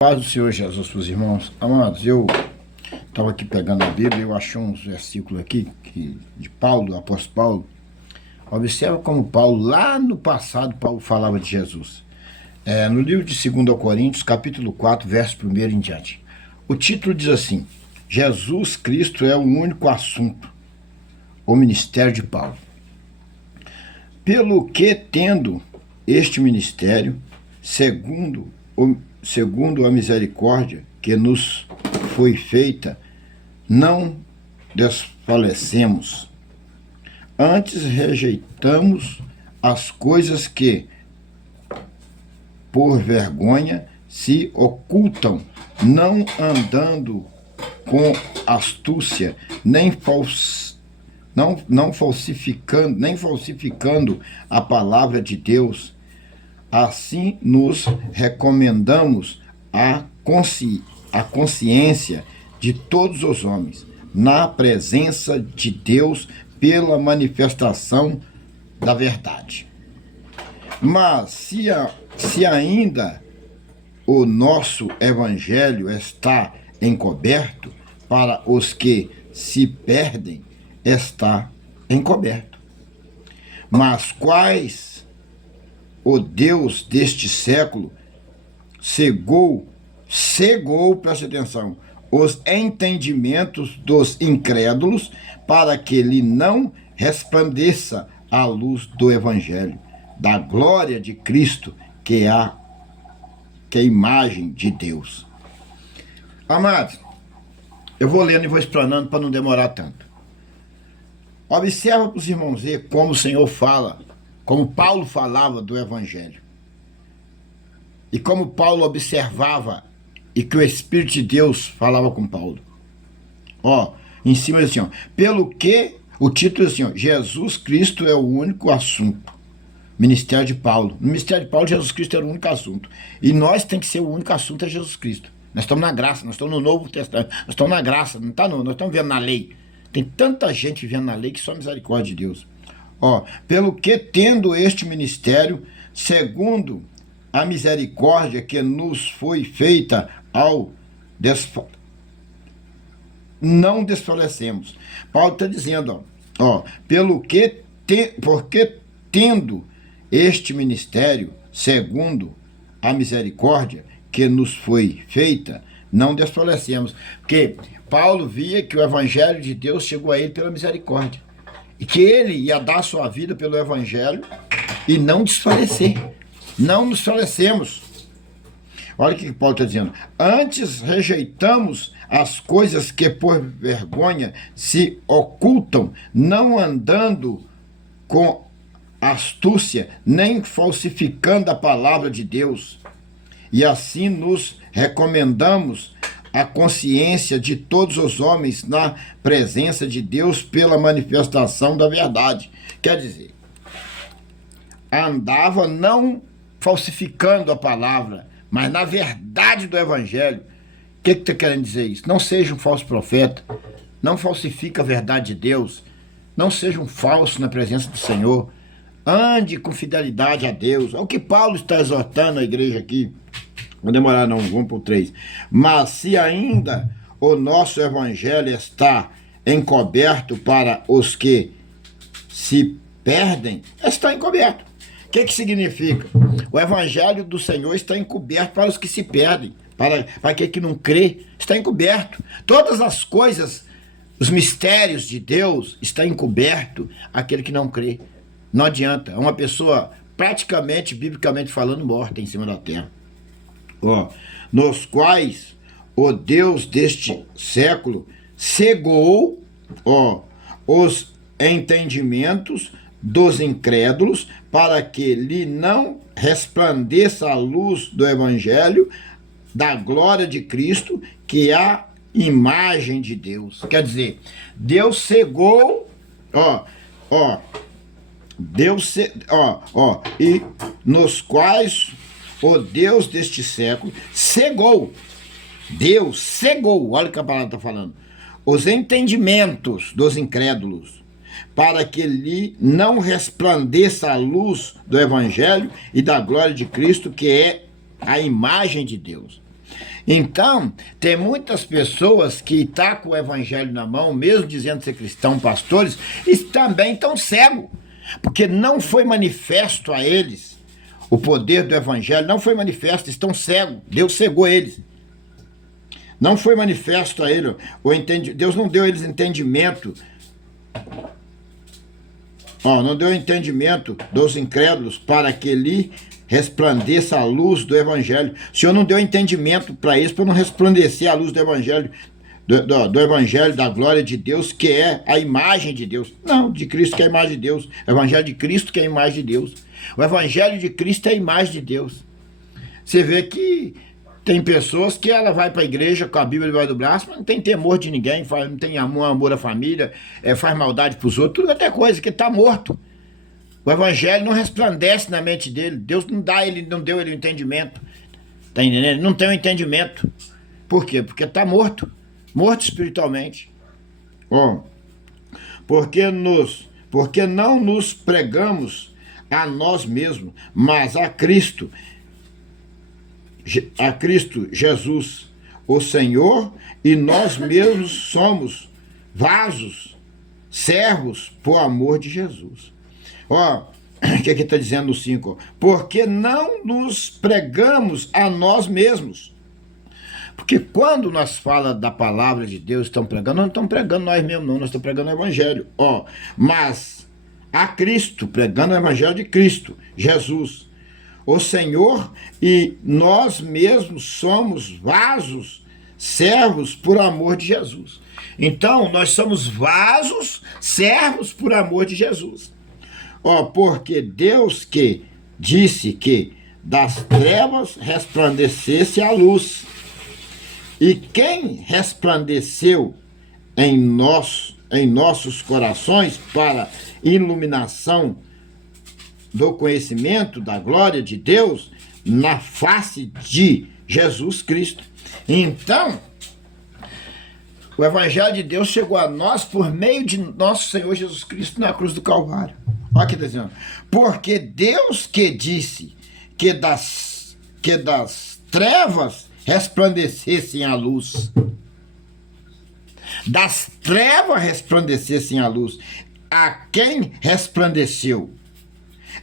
Paz do Senhor Jesus para os irmãos. Amados, eu estava aqui pegando a Bíblia, eu achei uns versículos aqui de Paulo, do apóstolo Paulo. Observa como Paulo, lá no passado, Paulo falava de Jesus. No livro de 2 Coríntios, capítulo 4, verso 1 em diante. O título diz assim: Jesus Cristo é o único assunto, o ministério de Paulo. Pelo que, tendo este ministério, segundo a misericórdia que nos foi feita, não desfalecemos. Antes rejeitamos as coisas que, por vergonha, se ocultam, não andando com astúcia, nem falsificando a palavra de Deus. Assim nos recomendamos a consciência de todos os homens, na presença de Deus, pela manifestação da verdade. Mas se ainda o nosso evangelho está encoberto, para os que se perdem, está encoberto. Mas quais o Deus deste século cegou, preste atenção, os entendimentos dos incrédulos, para que lhe não resplandeça a luz do Evangelho, da glória de Cristo, que é a imagem de Deus. Amados, eu vou lendo e vou explanando para não demorar tanto. Observa para os irmãos ver como o Senhor fala, como Paulo falava do Evangelho. E como Paulo observava e que o Espírito de Deus falava com Paulo. Em cima assim, pelo que o título é assim, Jesus Cristo é o único assunto. Ministério de Paulo. No ministério de Paulo, Jesus Cristo era o único assunto. E nós tem que ser o único assunto é Jesus Cristo. Nós estamos na graça, nós estamos no Novo Testamento, nós estamos na graça, não está nós estamos vivendo na lei. Tem tanta gente vivendo na lei que só a misericórdia de Deus. Pelo que, tendo este ministério, segundo a misericórdia que nos foi feita, não desfalecemos. Paulo está dizendo, porque tendo este ministério, segundo a misericórdia que nos foi feita, não desfalecemos. Porque Paulo via que o evangelho de Deus chegou a ele pela misericórdia. E que ele ia dar sua vida pelo evangelho e não desfalecer. Não nos falecemos. Olha o que Paulo está dizendo. Antes rejeitamos as coisas que por vergonha se ocultam, não andando com astúcia, nem falsificando a palavra de Deus. E assim nos recomendamos a consciência de todos os homens na presença de Deus pela manifestação da verdade. Quer dizer, andava não falsificando a palavra, mas na verdade do Evangelho. O que está querendo dizer isso? Não seja um falso profeta, não falsifique a verdade de Deus, não seja um falso na presença do Senhor, ande com fidelidade a Deus. É o que Paulo está exortando a igreja aqui. Não demorar não, vamos para o 3. Mas se ainda o nosso evangelho está encoberto para os que se perdem, está encoberto. O que significa? O evangelho do Senhor está encoberto para os que se perdem, para aquele que não crê, está encoberto. Todas as coisas, os mistérios de Deus, está encoberto aquele que não crê. Não adianta, é uma pessoa praticamente, biblicamente falando, morta em cima da terra. Nos quais o Deus deste século cegou os entendimentos dos incrédulos, para que lhe não resplandeça a luz do Evangelho, da glória de Cristo, que é a imagem de Deus. Quer dizer, Deus cegou, e nos quais o Deus deste século cegou. Deus cegou, olha o que a palavra está falando, os entendimentos dos incrédulos, para que lhe não resplandeça a luz do Evangelho e da glória de Cristo, que é a imagem de Deus. Então, tem muitas pessoas que estão com o evangelho na mão, mesmo dizendo ser cristão, pastores, e também estão cegos, porque não foi manifesto a eles o poder do evangelho, não foi manifesto, estão cegos, Deus cegou eles. Não foi manifesto a eles, Deus não deu a eles entendimento. Não deu entendimento dos incrédulos para que lhe resplandeça a luz do evangelho. O Senhor não deu entendimento para eles, para não resplandecer a luz do evangelho, do evangelho da glória de Deus, que é a imagem de Deus. Não, de Cristo que é a imagem de Deus. O evangelho de Cristo que é a imagem de Deus. O evangelho de Cristo é a imagem de Deus. Você vê que tem pessoas que ela vai para a igreja com a Bíblia debaixo do braço, mas não tem temor de ninguém, não tem amor à família, faz maldade para os outros, tudo até coisa, que está morto. O evangelho não resplandece na mente dele. Deus não deu ele o entendimento. Está entendendo? Ele não tem o entendimento. Por quê? Porque está morto. Morto espiritualmente. Porque não nos pregamos a nós mesmos, mas a Cristo Jesus, o Senhor, e nós mesmos somos vasos, servos por amor de Jesus. O que está dizendo no 5? Porque não nos pregamos a nós mesmos. Porque quando nós falamos da palavra de Deus, estamos pregando, nós não estamos pregando nós mesmos, não, nós estamos pregando o evangelho. Mas a Cristo, pregando o evangelho de Cristo, Jesus, o Senhor, e nós mesmos somos vasos, servos por amor de Jesus. Então, nós somos vasos, servos por amor de Jesus. Porque Deus que disse que das trevas resplandecesse a luz. E quem resplandeceu em nossos corações para iluminação do conhecimento da glória de Deus na face de Jesus Cristo. Então, o evangelho de Deus chegou a nós por meio de nosso Senhor Jesus Cristo na cruz do Calvário. Olha aqui dizendo. Porque Deus que disse que das trevas resplandecessem a luz. Das trevas resplandecessem a luz. A quem resplandeceu?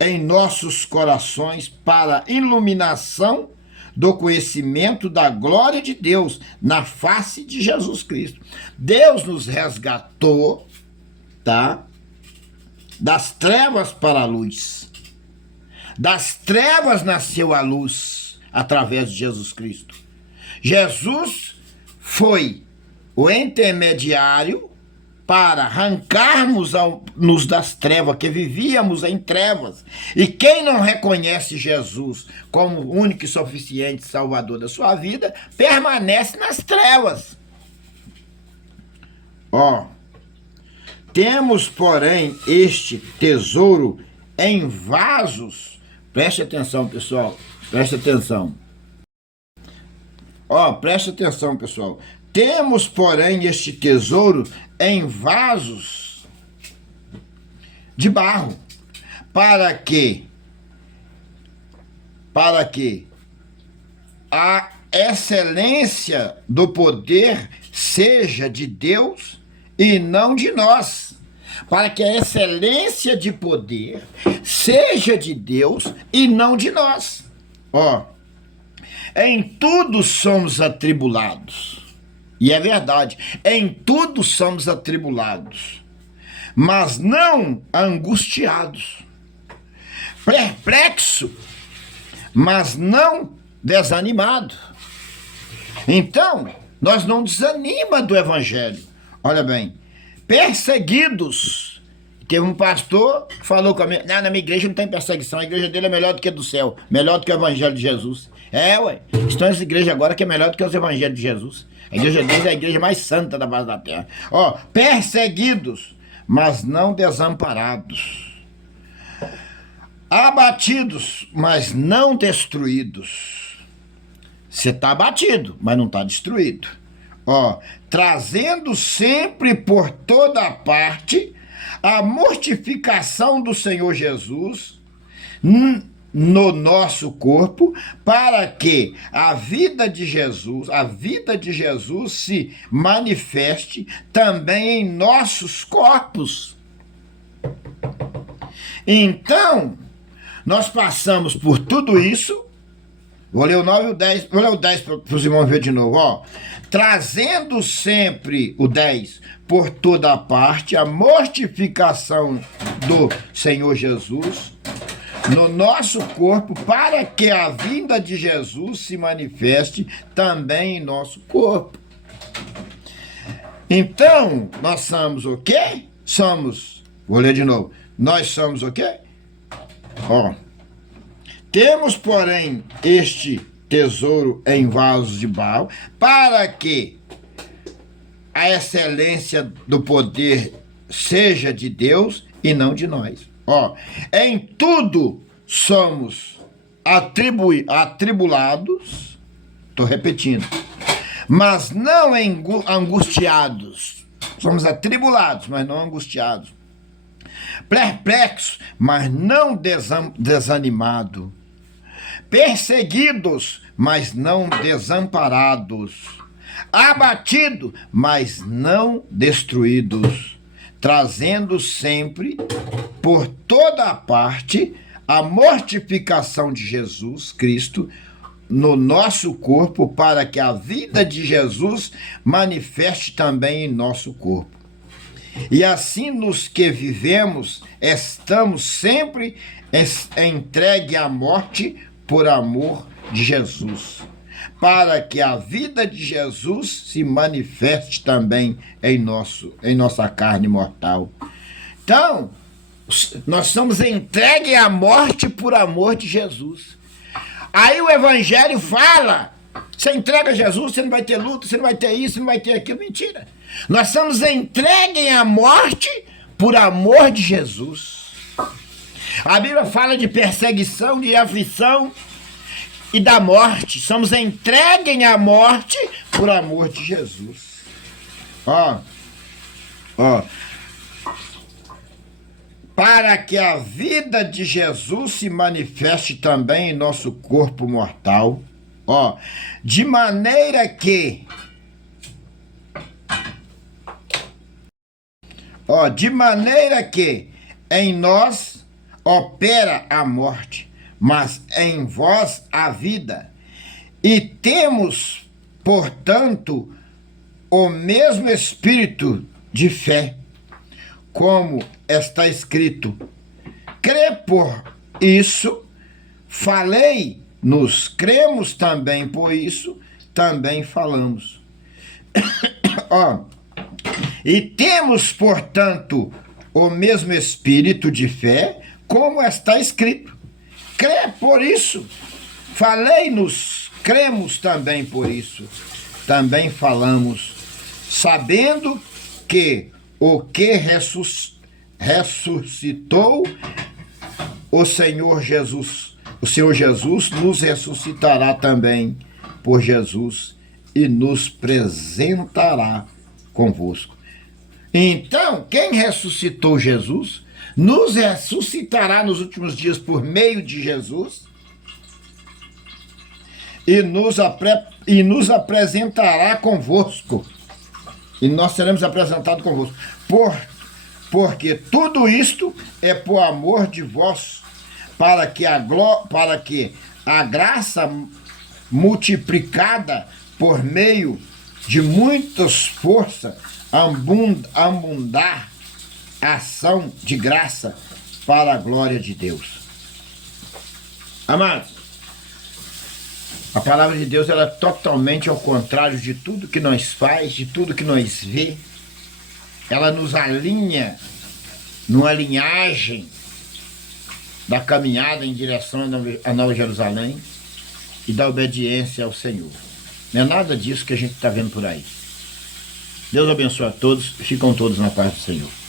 Em nossos corações para iluminação do conhecimento da glória de Deus na face de Jesus Cristo. Deus nos resgatou, tá? Das trevas para a luz. Das trevas nasceu a luz através de Jesus Cristo. Jesus foi o intermediário para arrancarmos-nos das trevas, que vivíamos em trevas. E quem não reconhece Jesus como o único e suficiente Salvador da sua vida, permanece nas trevas. Temos, porém, este tesouro em vasos. Preste atenção, pessoal. Preste atenção. Preste atenção, pessoal. Temos, porém, este tesouro em vasos de barro, para que a excelência do poder seja de Deus e não de nós. Para que a excelência de poder seja de Deus e não de nós. Em tudo somos atribulados. E é verdade, em tudo somos atribulados, mas não angustiados, perplexo, mas não desanimado. Então, nós não desanima do evangelho. Olha bem, perseguidos. Teve um pastor que falou comigo, na minha igreja não tem perseguição, a igreja dele é melhor do que a do céu, melhor do que o evangelho de Jesus. Estão nessa igreja agora que é melhor do que os evangelhos de Jesus. A igreja deles é a igreja mais santa da base da terra. Perseguidos, mas não desamparados. Abatidos, mas não destruídos. Você está abatido, mas não está destruído. Trazendo sempre por toda parte a mortificação do Senhor Jesus, no nosso corpo, para que a vida de Jesus se manifeste também em nossos corpos. Então, nós passamos por tudo isso. Vou ler o 9 e o 10. Vou ler o 10 para os irmãos ver de novo. Ó. Trazendo sempre o 10 por toda parte a mortificação do Senhor Jesus no nosso corpo, para que a vinda de Jesus se manifeste também em nosso corpo. Então, nós somos o quê? Vou ler de novo. Nós somos o quê? Ó. Temos, porém, este tesouro em vasos de barro, para que a excelência do poder seja de Deus e não de nós. Ó, em tudo somos atribulados, estou repetindo, mas não angustiados. Somos atribulados, mas não angustiados. Perplexos, mas não desanimados. Perseguidos, mas não desamparados. Abatidos, mas não destruídos. Trazendo sempre, por toda a parte, a mortificação de Jesus Cristo no nosso corpo, para que a vida de Jesus manifeste também em nosso corpo. E assim nos que vivemos, estamos sempre entregue à morte por amor de Jesus, para que a vida de Jesus se manifeste também em nossa carne mortal. Então, nós somos entregues à morte por amor de Jesus. Aí o Evangelho fala, você entrega a Jesus, você não vai ter luta, você não vai ter isso, você não vai ter aquilo. Mentira. Nós somos entregues à morte por amor de Jesus. A Bíblia fala de perseguição, de aflição e da morte. Somos entregues à morte por amor de Jesus. Ó. Para que a vida de Jesus se manifeste também em nosso corpo mortal. Ó. De maneira que em nós opera a morte, mas em vós a vida. E temos, portanto, o mesmo espírito de fé, como está escrito: crê por isso, falei-nos, cremos também por isso, também falamos. Ó. E temos, portanto, o mesmo espírito de fé, como está escrito: crê por isso, falei-nos, cremos também por isso, também falamos, sabendo que o que ressuscitou o Senhor Jesus nos ressuscitará também por Jesus e nos apresentará convosco. Então, quem ressuscitou Jesus, nos ressuscitará nos últimos dias por meio de Jesus e nos apresentará convosco. E nós seremos apresentados convosco. Porque tudo isto é por amor de vós, para que a graça multiplicada por meio de muitas forças abundar ação de graça para a glória de Deus. Amados, a palavra de Deus ela é totalmente ao contrário de tudo que nós faz, de tudo que nós vê. Ela nos alinha numa linhagem da caminhada em direção à Nova Jerusalém e da obediência ao Senhor. Não é nada disso que a gente está vendo por aí. Deus abençoe a todos, ficam todos na paz do Senhor.